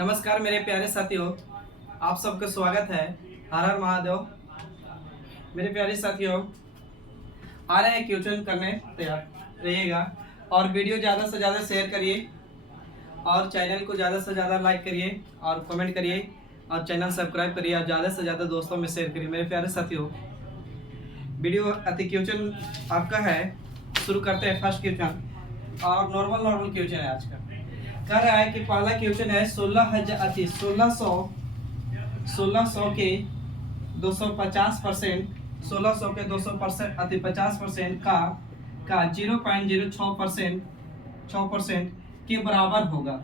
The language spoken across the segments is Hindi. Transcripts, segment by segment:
नमस्कार मेरे प्यारे साथियों, आप सबका स्वागत है। हर हर महादेव। मेरे प्यारे साथियों, आ रहे हैं क्वेश्चन करने, तैयार रहिएगा और वीडियो ज़्यादा से ज़्यादा शेयर करिए और चैनल को ज़्यादा से ज़्यादा लाइक करिए और कमेंट करिए और चैनल सब्सक्राइब करिए और ज़्यादा से ज़्यादा दोस्तों में शेयर करिए। मेरे प्यारे साथियों, वीडियो अति क्वेश्चन आपका है, शुरू करते हैं। फर्स्ट क्वेश्चन और नॉर्मल क्वेश्चन है आज का। कह रहा है कि पहला क्वेश्चन है 1600 के 250%, 1600 के 200% अति 50% का 0.06% के बराबर होगा।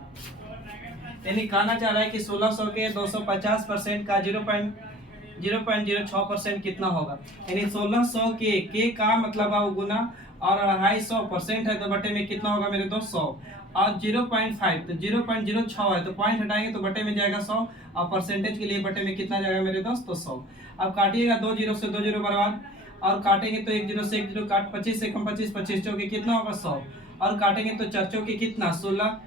यानी कहना चाह रहा है कि 1600 के 250% का 0.06% कितना होगा। यानी 1600 के का मतलब है गुना और 250% है तो बटे में कितना होगा मेरे दोस्त 100 और 0.5 तो 0.06 है तो पॉइंट हटाएंगे तो बटे में जाएगा 100 और परसेंटेज के लिए बटे में कितना जाएगा मेरे दोस्त तो 100। अब काटिएगा 2 जीरो से 2 जीरो बर्बाद और काटेंगे तो 1 जीरो से 1 जीरो काट 25 से कम 25 25 चौके कितना होगा 100 और काटेंगे तो 4 चौके कितना 16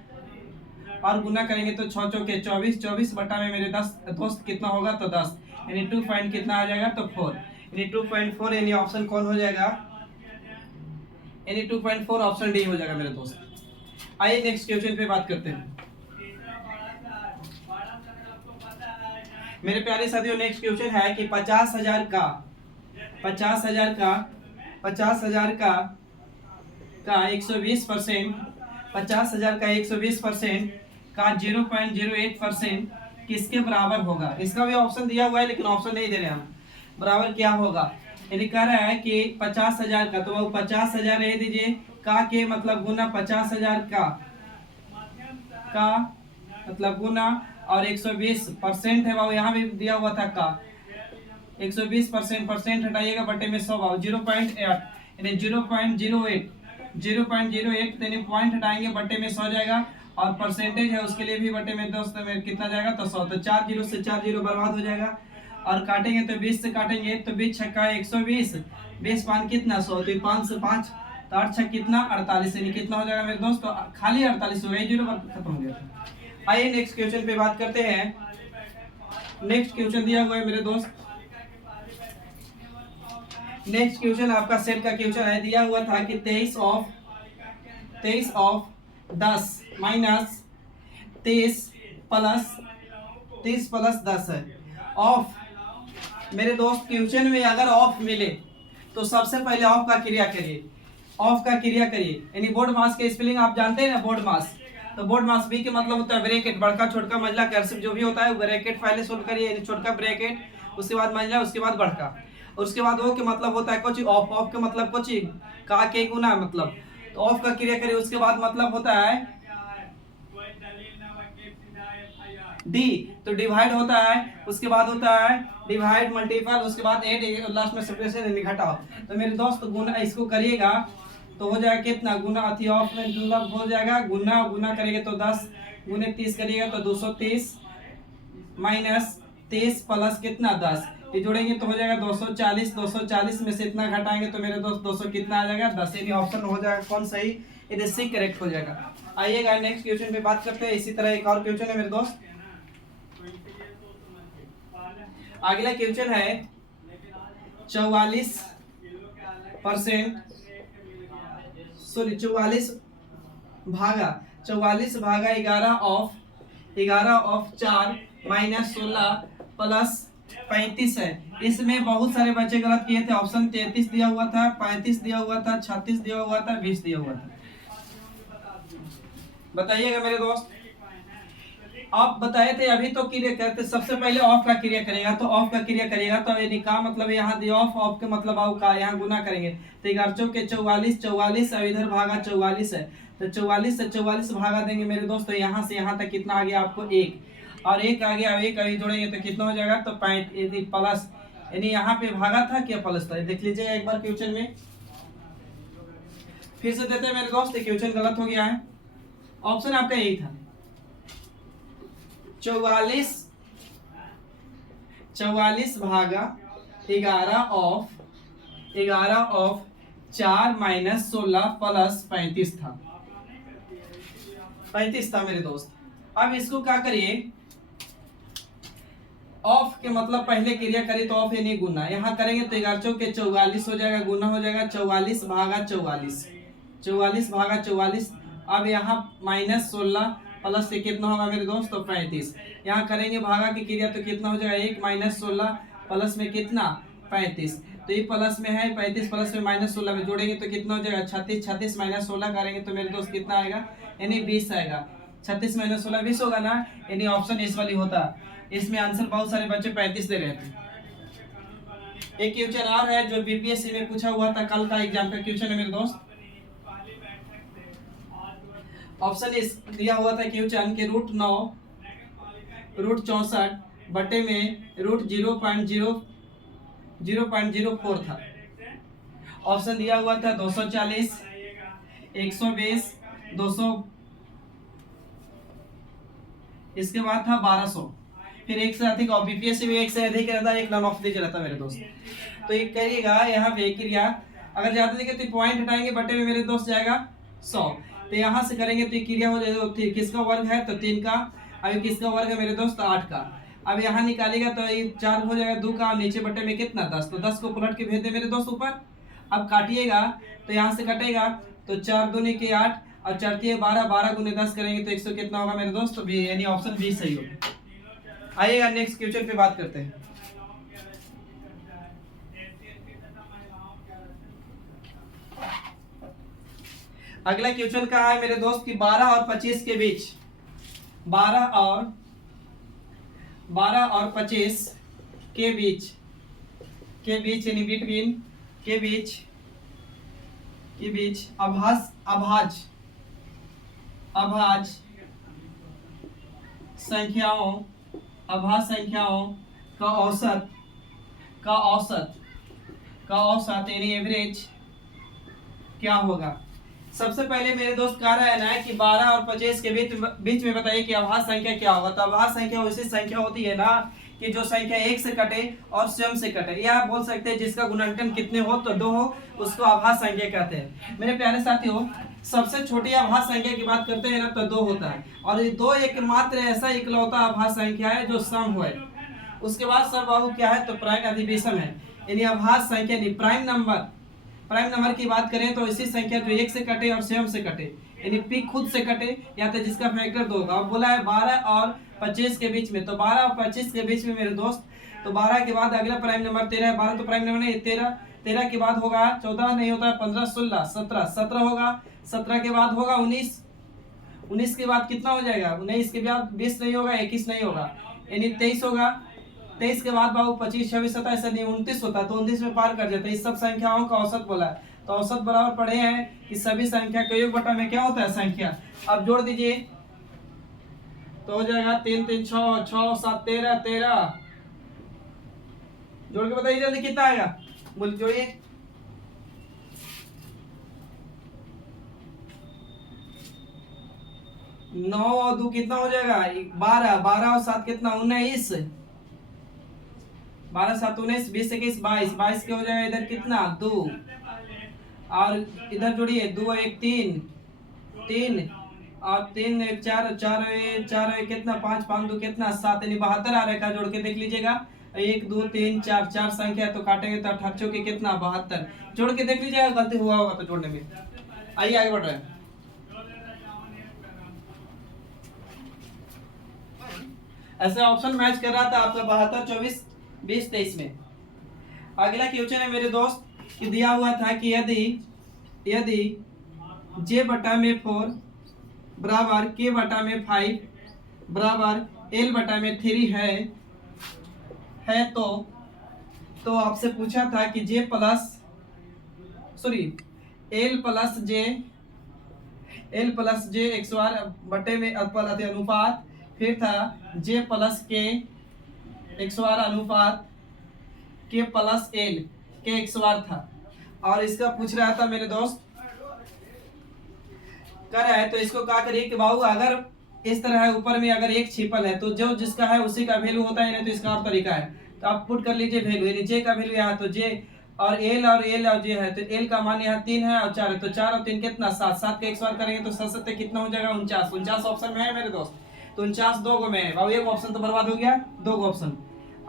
और गुना करेंगे तो 6 चौके 24 24 बटा में मेरे 10 दोस्त कितना होगा तो 10 यानी 2 पॉइंट कितना आ जाएगा तो 4 यानी 2.4 यानी ऑप्शन कौन हो जाएगा यानी 2.4 ऑप्शन डी हो जाएगा मेरे दोस्त। आइए नेक्स्ट क्वेश्चन पे बात करते हैं मेरे प्यारे साथियों। नेक्स्ट क्वेश्चन है कि 50,000 का 120% का 120% का 0.08% किसके बराबर होगा। इसका भी ऑप्शन दिया हुआ है लेकिन ऑप्शन नहीं दे रहे हम। बराबर क्या होगा यानी कह रहा है कि 50,000 का तो वो 50,000 रह दीजिए का के मतलब गुना 50,000 का मतलब गुना और 120% है वो यहाँ भी दिया हुआ था का 120% हटाइएगा बटे में 100 0.8 यानी 0.08 यानी पॉइंट हटाएंगे बटे में 100 जाएगा और परसेंटेज है उसके लिए भी बटे में दोस्त में कितना जाएगा तो 100 तो 4 जीरो से 4 जीरो बर्बाद हो जाएगा और काटेंगे तो 20 से काटेंगे तो 20 छक्का 120 20 पान कितना 100 तो 5 से 5 तो 8 छक्का कितना 48 यानी कितना हो जाएगा मेरे दोस्त तो खाली 48 हो गया जीरो खत्म हो गया। आइए नेक्स्ट क्वेश्चन पे बात करते हैं। नेक्स्ट क्वेश्चन दिया हुआ है मेरे दोस्त। नेक्स्ट क्वेश्चन आपका सेट का क्वेश्चन है, दिया हुआ था कि 23 ऑफ 10 माइनस 23 प्लस 10 है। ऑफ मेरे दोस्त क्वेश्चन में अगर ऑफ मिले तो सबसे पहले ऑफ का क्रिया करिए यानी बोर्ड मास के स्पेलिंग आप जानते हैं ना। बोर्ड मास तो बोर्ड मास बी के मतलब होता है ब्रैकेट, बड़का छोटका मंझला कर्सिव जो भी होता है ब्रैकेट पहले सोल्व करिए यानी छोटका ब्रैकेट उसके बाद मंझला उसके बाद बड़का और उसके बाद वो के मतलब होता है कुछ ऑफ के मतलब कुछ का के गुना मतलब तो ऑफ का क्रिया करिए उसके बाद मतलब होता है डी तो डिवाइड होता है उसके बाद होता है डिवाइड मल्टीपल उसके बाद एड लास्ट में सब्ट्रैक्शन घटाओ। तो मेरे दोस्त गुना इसको करिएगा तो हो जाएगा कितना गुना अति ऑफ में मतलब हो जाएगा गुना करेंगे तो 10 गुने 30 करिएगा तो 230 माइनस 30 प्लस कितना 10 ये जोड़ेंगे तो हो जाएगा 240 में से इतना घटाएंगे तो मेरे दोस्त 200 कितना आ जाएगा 10 यानी ऑप्शन हो जाएगा कौन सही ये सी करेक्ट हो जाएगा। आइएगा नेक्स्ट क्वेश्चन पे बात करते हैं। इसी तरह एक और क्वेश्चन है मेरे दोस्त। अगला क्वेश्चन है 44 भागा 11 ऑफ 4 माइनस 16 प्लस 35 है। इसमें बहुत सारे बच्चे गलत किए थे। ऑप्शन 33 दिया हुआ था, 35 दिया हुआ था, 36 दिया हुआ था, 20 दिया हुआ था। बताइएगा मेरे दोस्त। आप बताए थे अभी तो क्रिया करते सबसे पहले ऑफ का क्रिया करेगा तो ऑफ का क्रिया करेगा तो यानी का मतलब यहाँ दिया ऑफ के मतलब आओ का यहाँ गुना करेंगे तो 11 के 44 और इधर भागा 44 है तो 44 से 44 भागा देंगे मेरे दोस्त तो यहाँ से यहाँ तक कितना आ गया आपको 1 और 1 आ गया। 1 अभी जोड़ेंगे तो कितना हो जाएगा तो 5 प्लस यानी यहाँ पे भागा था क्या प्लस था देख लीजिएगा एक बार क्वेश्चन में फिर से देते हैं मेरे दोस्त। क्वेश्चन गलत हो गया है, ऑप्शन आपका यही था 44 भागा 11 ऑफ 4 माइनस 16 प्लस 35 था मेरे दोस्त। अब इसको क्या करिए ऑफ के मतलब पहले क्रिया करी तो ऑफ यानी गुना, यहाँ करेंगे तो 11 चौके 44 हो जाएगा, गुना हो जाएगा 44 भागा 44, 44 भागा 44। अब यहाँ -16 प्लस से कितना होगा मेरे दोस्त, तो 35। यहाँ करेंगे भागा की क्रिया तो कितना हो जाएगा, 1 - 16 प्लस में कितना 35, तो ये प्लस में है 35 प्लस में -16 में जोड़ेंगे तो कितना हो जाएगा 36, 36 - 16 करेंगे तो मेरे दोस्त कितना आएगा, यानी 20 आएगा। 36 - 16 20 होगा ना, यानी ऑप्शन इस वाली होता। इसमें आंसर बहुत सारे बच्चे 35 दे रहे थे। एक क्वेश्चन और है जो बीपीएससी में पूछा हुआ था, कल का एग्जाम का क्वेश्चन है मेरे दोस्त। ऑप्शन इस दिया हुआ था क्वेश्चन के √9 √64 बटे में √0.04 था। ऑप्शन दिया हुआ था 240, 120, 200, इसके बाद था 1200, फिर एक से अधिक, और बीपीएससी में एक से अधिक रहता है, एक नॉन ऑफ रहता है मेरे दोस्त। तो ये करिएगा यहाँ पे क्रिया अगर ज्यादा देखे तो पॉइंट हटाएंगे, बटे में मेरे दोस्त जाएगा 100, तो यहाँ से करेंगे तो ये क्रिया हो जाएगा, किसका वर्ग है तो 3 का, अभी किसका वर्ग है मेरे दोस्त 8 का। अब यहाँ निकालेगा तो ये 4 हो जाएगा 2 का, नीचे बटे में कितना 10, तो 10 को पलट के भेज दे मेरे दोस्त ऊपर। अब काटिएगा तो यहाँ से कटेगा तो 4 दूनी के 8 और 4 × 12, 12 × 10 करेंगे तो 100 कितना होगा मेरे दोस्त, यानी ऑप्शन बी सही होगा। आइएगा नेक्स्ट क्वेश्चन पे बात करते हैं। अगला क्वेश्चन कहा है मेरे दोस्त कि 12 और 25 के बीच, 12 और 25 के बीच यानी बिटवीन के बीच अभाज्य संख्याओं का औसत यानी एवरेज क्या होगा। सबसे पहले मेरे दोस्त कह रहा है ना कि 12 और 25 के बीच में बताइए कि अभाज्य संख्या क्या होगा। तो अभाज्य संख्या वैसी संख्या होती है ना कि जो संख्या 1 से कटे और स्वयं से कटे, या आप बोल सकते हैं जिसका गुणनखंड कितने हो तो 2 हो, उसको अभाज्य संख्या कहते हैं। मेरे प्यारे साथियों, सबसे छोटी अभाज्य संख्या की बात करते हैं ना तो 2 होता है, और ये 2 एकमात्र ऐसा इकलौता अभाज्य संख्या है जो सम हो। उसके बाद सब बाबू क्या है तो प्राइम अधिवेशन है, यानी अभाज्य संख्या नहीं प्राइम नंबर की बात करें तो ऐसी संख्या जो 1 से कटे और स्वयं से कटे, यानी पी खुद से कटे या तो जिसका फैक्टर 2 होगा। अब बोला है 12 और 25 के बीच में, तो 12 और 25 के बीच में मेरे दोस्त, तो 12 के बाद अगला प्राइम नंबर 13 है, 12 तो प्राइम नंबर नहीं, 13 के बाद होगा 14 नहीं होता, 15 16 17 होगा, 17 के बाद होगा 19 के बाद कितना हो जाएगा, 19 के बाद 20 नहीं होगा, 21 नहीं होगा, यानी 23 होगा। 23 के बाद बाबू 25 26 27 नहीं 29 होता, तो 29 में पार कर जाता है। इस सब संख्याओं का औसत बोला है, तो औसत बराबर पढ़े हैं कि सभी संख्या का योग बटा में क्या होता है संख्या। अब जोड़ दीजिए तो हो जाएगा 3 3 6 6 7 13 जोड़ के बताइए जल्दी कितना आएगा, बोल जोड़िए। 9 और 2 कितना हो जाएगा 12, 12 और 7 कितना 19, 12 7 19, 20 21 22, 22 के हो जाएगा इधर कितना 2, और इधर जोड़िए 2 और 1 3 और 3 1 4 4 1 कितना 5 5 2 कितना 7, यानी 72 आ रहेगा। जोड़ के देख लीजिएगा 1 2 3 4 संख्या है तो काटेंगे तो 88 के कितना 72, जोड़ के देख लीजिएगा गलती हुआ होगा तो जोड़ने में। आइए आगे बढ़ रहे हैं। ऐसे ऑप्शन मैच कर रहा था आपका 72 24 20 23 में। अगला क्वेश्चन है मेरे दोस्त कि दिया हुआ था कि यदि j बटा में 4 बराबर k बटा में 5 बराबर l बटा में 3 है तो आपसे पूछा था कि l प्लस j XOR बटे में अनुपात, फिर था j प्लस k XOR अनुपात k प्लस l के XOR था, और इसका पूछ रहा था मेरे दोस्त कर रहा है। तो इसको क्या करिए कि बाबू अगर इस तरह है ऊपर में अगर एक छिपल है तो जो जिसका है उसी का वैल्यू होता है, नहीं तो इसका और तरीका है। तो आप पुट कर लीजिए वैल्यू, यानी जे का वैल्यू यहाँ तो जे और एल और जे है, तो एल का मान यहाँ 3 है और 4 है, तो 4 और 3 कितना 7, 7 का XOR करेंगे तो 7 7 कितना हो जाएगा 49 ऑप्शन में है मेरे दोस्त। तो 49 2 गो में है बाबू, एक ऑप्शन तो बर्बाद हो गया, 2 गो ऑप्शन।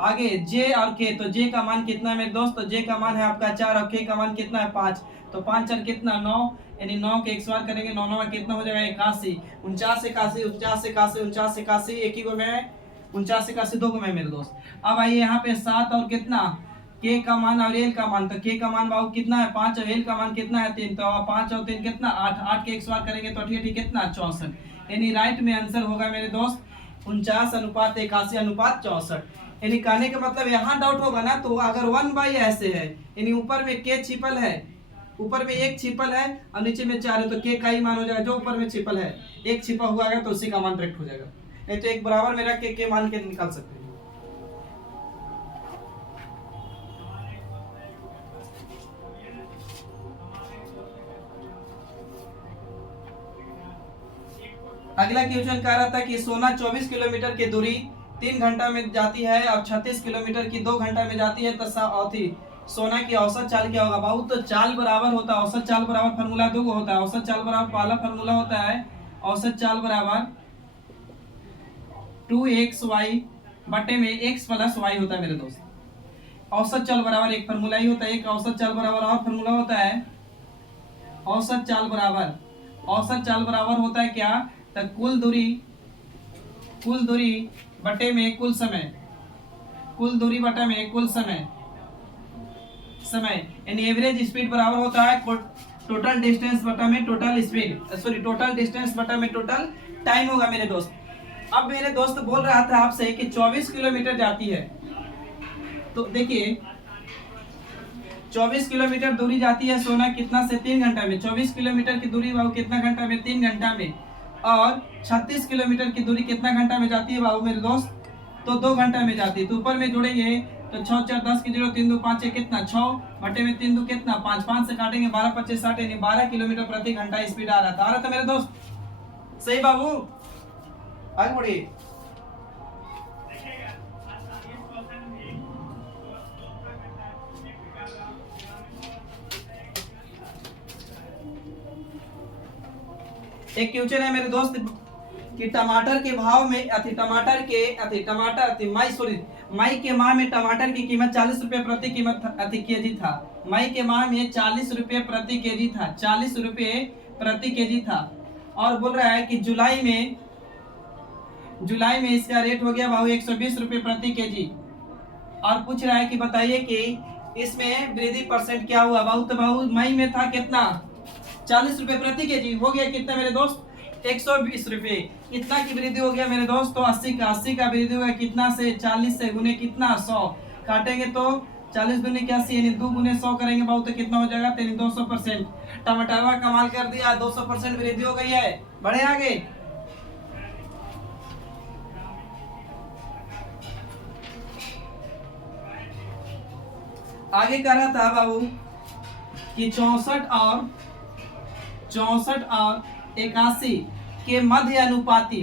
आगे जे और के, तो जे का मान कितना है मेरे दोस्त, तो जे का मान है आपका 4 और के का मान कितना है 5, तो 5 4 कितना 9, यानी 9 के 1 बार करेंगे 9 9 कितना हो जाएगा 81, 49 81 49 81 49 81, एक ही को में 49 81 दो को में मेरे दोस्त। अब आइए यहाँ पे 7 और कितना के का मान और एल का मान, तो के का मान बाबू कितना है 5 और एल का मान कितना है 3, तो 5 और 3 कितना 8, 8 के 1 बार करेंगे तो 88 कितना 64, यानी राइट में आंसर होगा मेरे दोस्त 49:81:64। यानी कहने का मतलब यहाँ डाउट होगा ना, तो अगर 1 ऐसे है, यानी ऊपर में के छिपल है, ऊपर में एक छिपल है और नीचे में 4 है, तो के का ही मान हो जाएगा, जो ऊपर में छिपल है एक छिपा हुआ है तो उसी का मान करेक्ट हो जाएगा। नहीं तो एक बराबर मेरा के मान के निकाल सकते हैं। अगला क्वेश्चन कह रहा था कि सोना 24 किलोमीटर की दूरी 3 घंटा में जाती है और 36 किलोमीटर की 2 घंटा में जाती है, तो सोना की औसत चाल क्या होगा बाबू, तो चाल बराबर होता है, औसत चाल बराबर फार्मूला दो होता है, औसत चाल बराबर पहला फार्मूला होता है औसत चाल बराबर 2xy बटे में x प्लस y होता है मेरे दोस्त। औसत चाल बराबर एक फार्मूला ही होता है, एक औसत चाल बराबर और फार्मूला होता है औसत चाल बराबर, औसत चाल बराबर होता है क्या, तो कुल दूरी बटे में कुल समय, कुल दूरी बटे में कुल समय, यानी एवरेज स्पीड बराबर होता है टोटल डिस्टेंस बटा में total speed, sorry total distance बटा में टोटल टाइम होगा मेरे दोस्त। अब मेरे दोस्त बोल रहा था आपसे कि 24 किलोमीटर जाती है, तो देखिए 24 किलोमीटर दूरी जाती है सोना कितना से 3 घंटा में, 24 किलोमीटर की दूरी बाबू कितना घंटा में 3 घंटा में, और 36 किलोमीटर की दूरी कितना घंटा में जाती है बाबू मेरे दोस्त, तो 2 घंटा में जाती है। तो ऊपर में जोड़ेंगे तो 6 4 10 की 0 3 2 5 6 कितना 6 बटे में 3 2 कितना 5, 5 से काटेंगे 12 25 60, यानी 12 किलोमीटर प्रति घंटा स्पीड आ रहा था मेरे दोस्त। सही बाबू, आगे बढ़िए। एक क्वेश्चन है मेरे दोस्त कि टमाटर के भाव में मई के माह में टमाटर की कीमत 40 रुपए प्रति केजी था। मई के माह में 40 रुपए प्रति केजी था, 40 रुपए प्रति केजी था। और बोल रहा है कि जुलाई में इसका रेट हो गया भाव 120 रुपए प्रति केजी। और पूछ रहा है कि बताइए कि इसमें वृद्धि परसेंट क्या हुआ बाबू, तो बाबू मई में था कितना 40 रुपए प्रति केजी, हो गया कितना मेरे दोस्त 120 रुपए। कितना की वृद्धि हो गया मेरे दोस्त, तो 80 का वृद्धि हो गया कितना से 40 से गुने कितना 100, काटेंगे तो 40 दूनी 81, यानी 2 गुने 100 करेंगे बाबू तो कितना हो जाएगा, यानी 200%। टमाटर कमाल कर दिया, 200% वृद्धि हो गई है। बढ़े आगे, आगे कर रहा था बाबू कि 64 और 81 के मध्य अनुपाती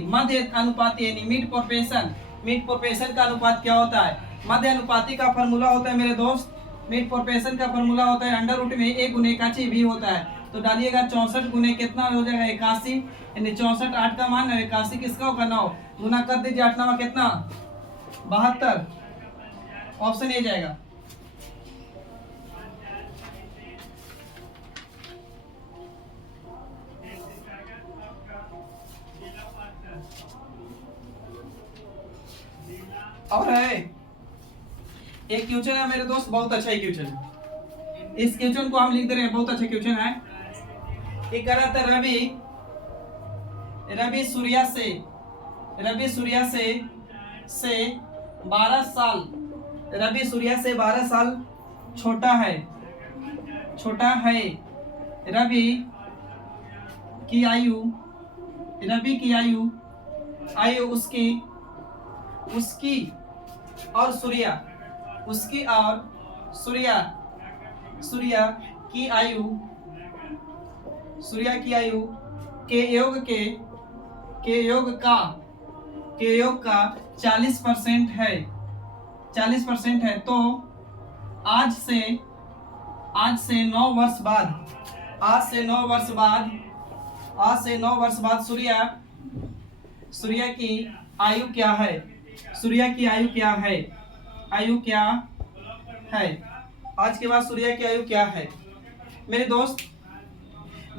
यानी मिड प्रोपोर्शन का अनुपात क्या होता है। मध्य अनुपाती का फॉर्मूला होता है मेरे दोस्त, मिड प्रोपोर्शन का फॉर्मूला होता है अंडर रूट में 1 गुने 81 भी होता है। तो डालिएगा 64 गुने कितना हो जाएगा 81, यानी 64 8 का मान है, 81 किसका होगा 9, गुना कर दीजिए 8 9 कितना 72, ऑप्शन ए जाएगा। और है एक क्वेश्चन है मेरे दोस्त, बहुत अच्छा क्वेश्चन है, इस क्वेश्चन को हम लिख दे रहे हैं, बहुत अच्छा क्वेश्चन है। ये कह रहा था रवि सूर्या से 12 साल, रवि सूर्या से 12 साल छोटा है। रवि की आयु उसकी और सूर्या की आयु के योग का 40% है। तो आज से 9 वर्ष बाद सूर्या की आयु क्या है, आयु क्या है। आज के बाद सूर्य की आयु क्या है मेरे दोस्त।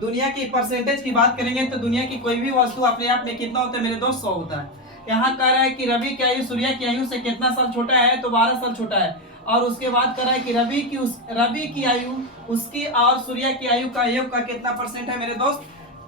दुनिया की परसेंटेज की बात करेंगे तो दुनिया की कोई भी वस्तु अपने आप में कितना होता है मेरे दोस्त, 100 होता है। यहाँ कह रहा है कि रवि की आयु सूर्य की आयु से कितना साल छोटा है, तो 12 साल छोटा है। और उसके बाद कह रहा है कि रवि की आयु उसकी और सूर्य की आयु का योग का कितना परसेंट है मेरे दोस्त,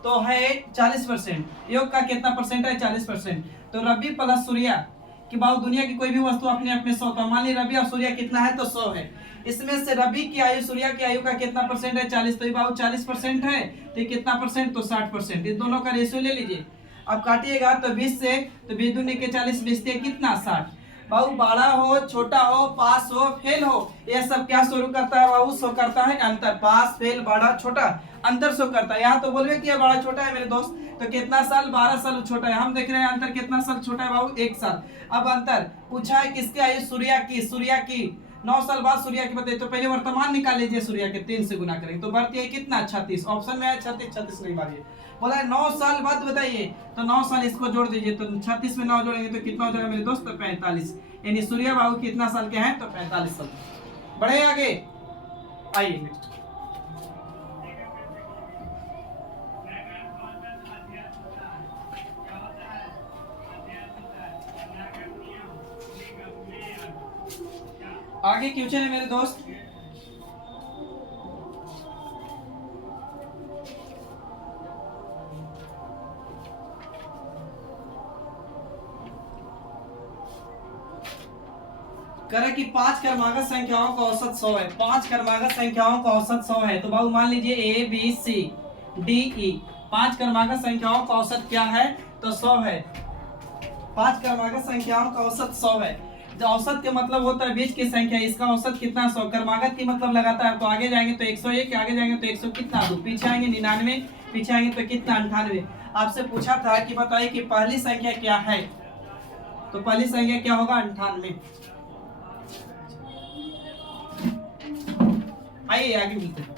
तो है 40%। योग का कितना परसेंट है, 40%। तो रवि प्लस सूर्य कि बाबू दुनिया की कोई भी वस्तु अपने आप में 100, तो मान ली रवि और सूर्य कितना है, तो 100 है। इसमें से रवि की आयु सूर्य की आयु का कितना परसेंट है, 40। तो ये बाबू 40% है, तो ये कितना परसेंट, तो 60%। इस दोनों का रेशियो ले लीजिए। अब काटिएगा तो 20 से, तो 20 दूनी के 40, 20 से कितना, 60। बाबू बड़ा हो, छोटा हो, पास हो, फेल हो, ये सब क्या शुरू करता है बाबू, शो करता है अंतर। पास, फेल, बड़ा, छोटा, अंतर शो करता है। यहाँ तो बोलवे कि बड़ा छोटा है मेरे दोस्त, तो कितना साल, 12 साल छोटा है। हम देख रहे हैं अंतर कितना साल छोटा है बाबू, 1 साल। अब अंतर पूछा है किसकी आयु, सूर्य की 9 साल बाद सूर्य की बताइए। तो पहले वर्तमान निकाल लीजिए, सूर्य के 3 से गुना करेंगे तो बढ़ती है कितना, 36। ऑप्शन में है 36, 36 नहीं मारिए। बोला है 9 साल बाद बताइए, तो 9 साल इसको जोड़ दीजिए, तो 36 में 9 जोड़ेंगे तो कितना हो जाएगा मेरे दोस्त, 45। यानी सूर्य बाबू कितना साल के हैं, तो 45 साल। बढ़े आगे, आइए नेक्स्ट। आगे क्वेश्चन है मेरे दोस्त, करे कि 5 क्रमागत संख्याओं का औसत 100 है। 5 क्रमागत संख्याओं का औसत 100 है। तो बाबू मान लीजिए A B C D E, 5 क्रमागत संख्याओं का औसत क्या है, तो 100 है। 5 क्रमागत संख्याओं का औसत 100 है। जो औसत के मतलब होता है बीच की संख्या, इसका औसत कितना, 100। क्रमागत की मतलब लगातार, तो आगे जाएंगे तो 101, आगे जाएंगे तो 100 कितना 2, पीछे आएंगे 99, पीछे आएंगे तो कितना 98। आपसे पूछा था कि बताइए कि पहली संख्या क्या है, तो पहली संख्या क्या होगा, 98। आइए आगे मिलते हैं।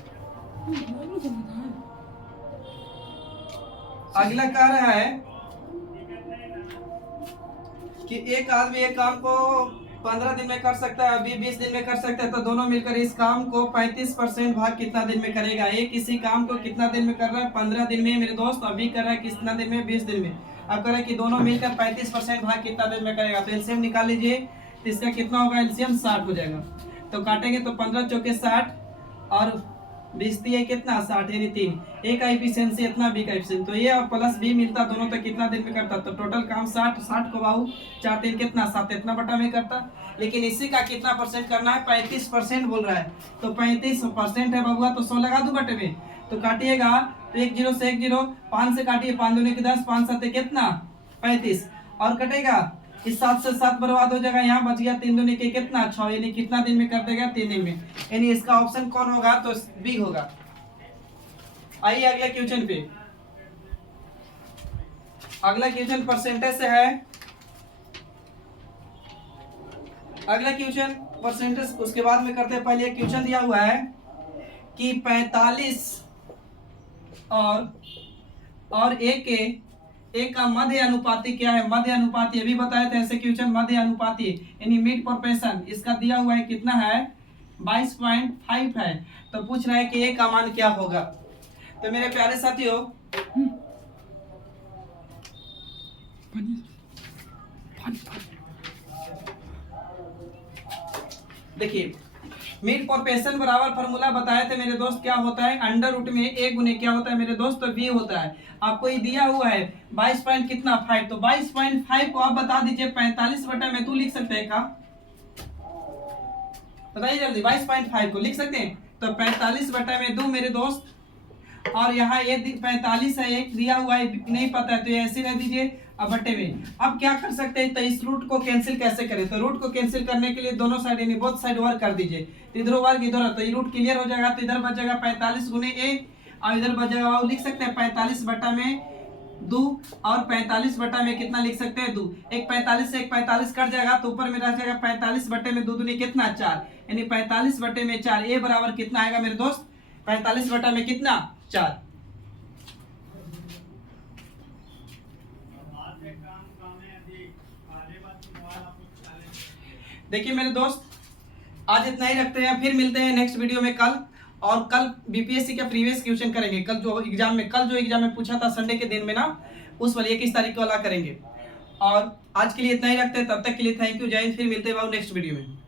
अगला कह रहा है कि एक आदमी एक काम को 15 दिन में कर सकता है, अभी 20 दिन में कर सकता है, तो दोनों मिलकर इस काम को 35% भाग कितना दिन में करेगा। एक इसी काम को कितना दिन में कर रहा है, 15 दिन में मेरे दोस्त। अभी कर रहा है कितना दिन में, 20 दिन में। अब कर रहा है कि दोनों मिलकर 35% भाग कितना दिन में करेगा। तो एलसीएम निकाल लीजिए, तो इसका कितना होगा, एलसीएम 60 हो जाएगा। तो काटेंगे तो 15 चौके 60 और 20 दिए कितना, 60, यानी 3। ए का एफिशिएंसी इतना, बी का एफिशिएंसी, तो ये और प्लस बी मिलता दोनों, तो कितना दिन में करता, तो टोटल काम 60। 60 को बाहू 4 3 कितना, 7, इतना बटा में करता। लेकिन इसी का कितना परसेंट करना है, 35% बोल रहा है। तो 35% है बाबुआ, तो 100 लगा दूं बटे में। तो काटिएगा तो 1 0 से 1 0, 5 से काटिए, 5 दूनी के 10, 5 7 कितना, 35। और कटेगा इस 7 से 7 बर्बाद हो जाएगा, यहाँ बच गया 3 दूनी के कितना, 6। यानी कितना दिन में कर देगा, 3 दिन में। यानी इसका ऑप्शन कौन होगा, तो बी होगा। आइए अगला क्वेश्चन पे। अगला क्वेश्चन परसेंटेज से है। अगला क्वेश्चन परसेंटेज, उसके बाद में करते हैं। पहले क्वेश्चन दिया हुआ है कि 45 और एक का मध्य अनुपाती क्या है। मध्य अनुपाती अभी बताए थे ऐसे क्वेश्चन, मध्य अनुपाती यानी मिड प्रोपोर्शन। इसका दिया हुआ है कितना है, 22.5 है। तो पूछ रहा है कि ए का मान क्या होगा। तो मेरे प्यारे साथियों, देखिए मिड प्रोपोर्शन बराबर फॉर्मूला बताए थे मेरे दोस्त, क्या होता है, अंडर रूट में ए गुने क्या होता है मेरे दोस्त, तो बी होता है। आपको ये दिया हुआ है 22 पॉइंट कितना 5, तो 22.5 को आप बता दीजिए 45 बटा में 2 लिख सकते हैं क्या, बताइए जल्दी। 22.5 को लिख सकते हैं, तो 45 बटा में 2 मेरे दोस्त। और यहाँ ये 45 है, एक दिया हुआ है नहीं पता है, तो ये ऐसे रह दीजिए अब बटे में। अब क्या कर सकते हैं, तो इस रूट को कैंसिल कैसे करें। तो रूट को कैंसिल करने के लिए दोनों साइड यानी बोथ साइड वर्क कर दीजिए। तो इधर वर्क इधर, तो ये रूट क्लियर हो जाएगा। तो इधर बच जाएगा 45 गुने ए, और इधर बच जाएगा, लिख सकते हैं 45 बटा में 2, और 45 बटा में कितना लिख सकते हैं 2। एक 45 से एक 45 कट जाएगा, तो ऊपर में रह जाएगा 45 बटे में 2 दूनी कितना 4, यानी 45 बटे में 4। ए बराबर कितना आएगा मेरे दोस्त, 45 बटा में कितना 4। देखिए मेरे दोस्त, आज इतना ही रखते हैं, फिर मिलते हैं नेक्स्ट वीडियो में कल। और कल बीपीएससी का प्रीवियस क्वेश्चन करेंगे। कल जो एग्जाम में पूछा था संडे के दिन में ना, उस वाले 21 तारीख को वाला करेंगे। और आज के लिए इतना ही रखते हैं, तब तक के लिए थैंक यू, जय हिंद। फिर मिलते हैं नेक्स्ट वीडियो में।